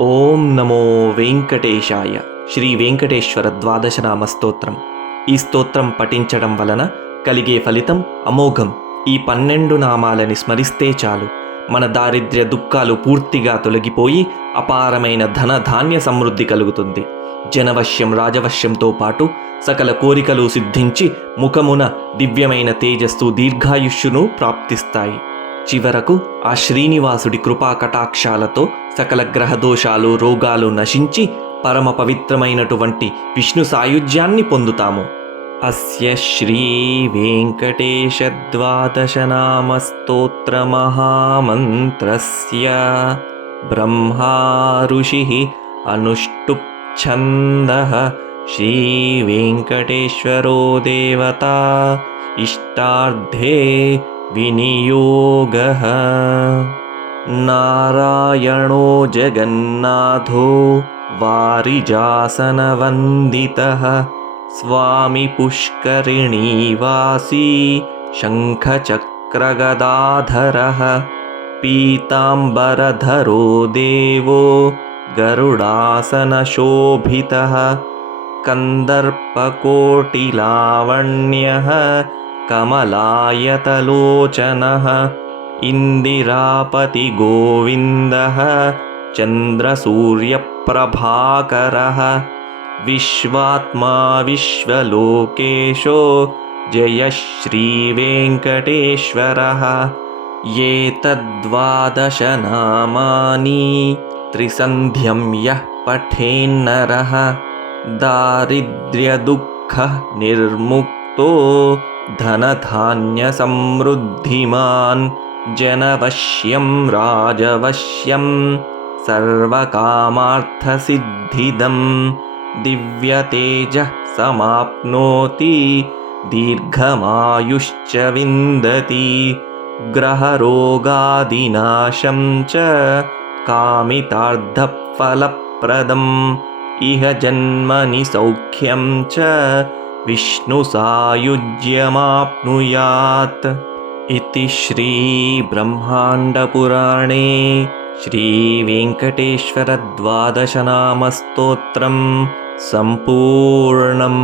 ఓం నమో వెంకటేశాయ. శ్రీ వెంకటేశ్వర ద్వాదశనామ స్తోత్రం. ఈ స్తోత్రం పఠించడం వలన కలిగే ఫలితం అమోఘం. ఈ 12 నామాలని స్మరిస్తే చాలు మన దారిద్ర్య దుఃఖాలు పూర్తిగా తొలగిపోయి అపారమైన ధన ధాన్య సమృద్ధి కలుగుతుంది. జనవశ్యం రాజవశ్యంతో పాటు సకల కోరికలు సిద్ధించి ముఖమున దివ్యమైన తేజస్సు దీర్ఘాయుష్యును ప్రాప్తిస్తాయి. చివరకు ఆ శ్రీనివాసుడి కృపా కటాక్షాలతో సకల గ్రహదోషాలు రోగాలు నశించి పరమ పవిత్రమైనటువంటి విష్ణు సాయుధ్యాన్ని పొందుతాము. అస్య శ్రీ వెంకటేశ ద్వాదశనామ స్తోత్ర మహామంత్రస్య బ్రహ్మా ఋషిః అనుష్టుప్ ఛందః శ్రీ వెంకటేశ్వరో దేవతా ఇష్టార్థే వినియోగః. నారాయణో జగన్నాథో వారిజాసనవందితః స్వామి పుష్కరిణీవాసీ శంఖచక్రగదాధరః పీతాంబరధరో దేవో గరుడాసనశోభితః కందర్పకోటిలావణ్యః కమలాయతలోచనః ఇందిరాపతి గోవిందః చంద్రసూర్యప్రభాకరః విశ్వాత్మా విశ్వలోకేశో జయ శ్రీ వెంకటేశ్వరః. ఏతద్వాదశ నామాని త్రిసంధ్యం యః పఠేన్నరః దారిద్ర్యదుఃఖ నిర్ముక్తో ధనధాన్య సమృద్ధిమాన్ జనవశ్యం రాజవశ్యం సర్వకామార్థసిద్ధిదం దివ్యతేజః సమాప్నోతి దీర్ఘమాయుశ్చ విందతి గ్రహరోగాదినాశం చ కామితార్థఫలప్రదం ఇహ జన్మని సౌఖ్యం చ విష్ణు సాయుజ్యమాప్నుయాత్. ఇతి శ్రీ బ్రహ్మాండ పురాణే శ్రీ వెంకటేశ్వర ద్వాదశనామ స్తోత్రం సంపూర్ణం.